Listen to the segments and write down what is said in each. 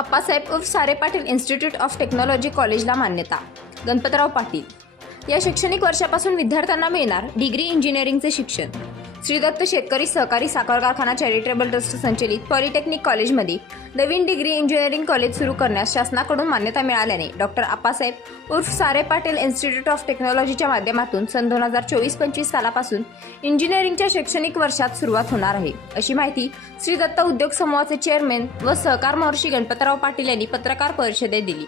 अप्पासाहेब उर्फ सारे Patil institute of technology कॉलेजला मान्यता. गणपतराव पाटील. या शैक्षणिक वर्षापासून विद्यार्थ्यांना मिळणार डिग्री इंजिनिअरिंगचे शिक्षण. श्रीदत्त शेतकरी सहकारी साखर कारखाना चॅरिटेबल ट्रस्ट संचलित पॉलिटेक्निक कॉलेजमध्ये नवीन डिग्री इंजिनिअरिंग कॉलेज सुरू करण्यास शासनाकडून मान्यता मिळाल्याने डॉक्टर आप्पासाहेब उर्फ सारे पाटील इन्स्टिट्यूट ऑफ टेक्नॉलॉजीच्या माध्यमातून सन दोन हजार चोवीस पंचवीस सालापासून इंजिनिअरिंगच्या शैक्षणिक वर्षात सुरुवात होणार आहे. अशी माहिती श्रीदत्त उद्योग समूहाचे चेअरमॅन व सहकार महर्षी गणपतराव पाटील यांनी पत्रकार परिषदेत दिली.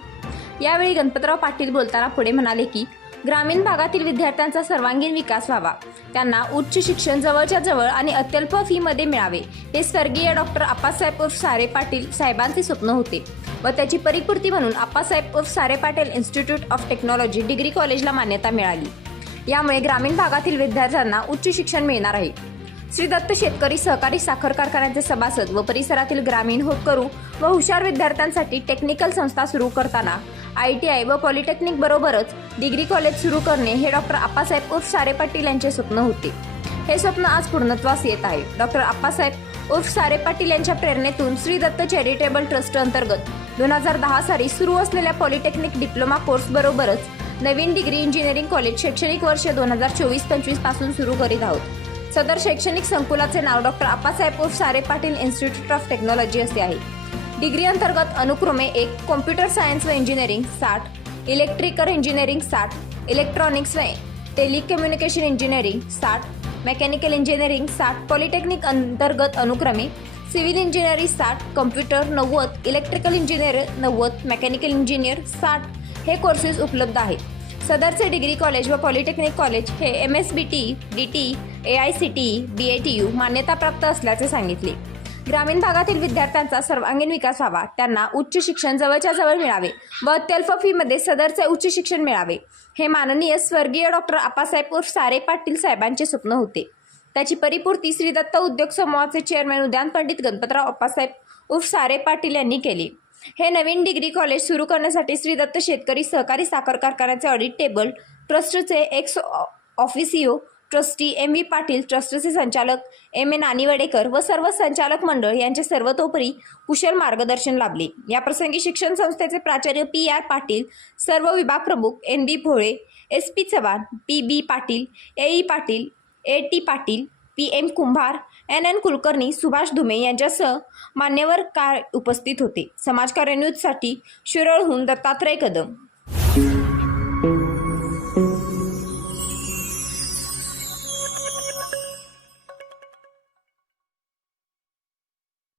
यावेळी गणपतराव पाटील बोलताना पुढे म्हणाले की ग्रामीण भागातील विद्यार्थ्यांचा सर्वांगीण विकास व्हावा. त्यांना उच्च शिक्षण जवळच्या जवळ आणि अत्यल्प फीमध्ये मिळावे. हे स्वर्गीय डॉक्टर आप्पासाहेब उर्फ सारे पाटील साहेबांचे स्वप्न होते व त्याची परिपूर्ती म्हणून आप्पासाहेब उर्फ Sare Patil institute of technology degree कॉलेजला मान्यता मिळाली. यामुळे ग्रामीण भागातील विद्यार्थ्यांना उच्च शिक्षण मिळणार आहे. श्री दत्त शेतकरी सहकारी साखर कारखान्याचे सभासद व परिसरातील ग्रामीण होतकरू व हुशार विद्यार्थ्यांसाठी टेक्निकल संस्था सुरू करताना आय टी आय व पॉलिटेक्निक बरोबरच डिग्री कॉलेज सुरू करणे हे डॉक्टर आप्पासाहेब उर्फ सारे पाटील यांचे स्वप्न होते. हे स्वप्न आज पूर्णत्वास येत आहे. डॉक्टर आप्पासाहेब उर्फ सारे पाटील यांच्या प्रेरणेतून श्री दत्त चॅरिटेबल ट्रस्ट अंतर्गत दोन हजार दहा साली सुरू असलेल्या पॉलिटेक्निक डिप्लोमा कोर्स बरोबरच नवीन डिग्री इंजिनिअरिंग कॉलेज शैक्षणिक वर्ष दोन हजार चोवीस पंचवीसपासून सुरू करीत आहोत. सदर शैक्षणिक संकुलाचे नाव डॉक्टर आप्पासाहेब उर्फ सारे पाटील इन्स्टिट्यूट ऑफ टेक्नॉलॉजी असे आहे. डिग्री अंतर्गत अनुक्रमे एक कॉम्प्युटर सायन्स व इंजिनिअरिंग साठ इलेक्ट्रिकल इंजिनिअरिंग साठ इलेक्ट्रॉनिक्स व टेलिकम्युनिकेशन इंजिनिअरिंग साठ मेकॅनिकल इंजिनिअरिंग साठ पॉलिटेक्निक अंतर्गत अनुक्रमे सिव्हिल इंजिनिअरिंग साठ कम्प्युटर नव्वद इलेक्ट्रिकल इंजिनिअर नव्वद मेकॅनिकल इंजिनिअर साठ हे कोर्सेस उपलब्ध आहेत. सदरचे डिग्री कॉलेज व पॉलिटेक्निक कॉलेज हे M S B T D T A I C T B A T U मान्यताप्राप्त असल्याचे सांगितले. ग्रामीण भागातील विद्यार्थ्यांचा सर्वांगीण विकास व्हावा. त्यांना उच्च शिक्षण जवळच्या जवळ मिळावे व अत्यल्प फीमध्ये सदरचे उच्च शिक्षण मिळावे. हे माननीय स्वर्गीय डॉक्टर आप्पासाहेब उर्फ सारे पाटील साहेबांचे स्वप्न होते. त्याची परिपूर्ती श्री दत्त उद्योग समूहाचे चेअरमॅन उद्यान पंडित गणपतराव आप्पासाहेब उर्फ सारे पाटील यांनी केली. हे नवीन डिग्री कॉलेज सुरू करण्यासाठी श्री दत्त शेतकरी सहकारी साखर कारखान्याचे ऑडिट टेबल ट्रस्टचे ex officio trustee M V Patil ट्रस्टचे संचालक एम ए नानिवडेकर व सर्व संचालक मंडळ यांचे सर्वतोपरी कुशल मार्गदर्शन लाभले. याप्रसंगी शिक्षण संस्थेचे प्राचार्य पी आर पाटील सर्व विभाग प्रमुख N B Bhole S P Chavan P B Patil A E Patil A T Patil P M Kumbhar N N Kulkarni Subhash Dhume यांच्यासह मान्यवर काय उपस्थित होते? समाजकार्य न्यूजसाठी शिरोळहून दत्तात्रय कदम.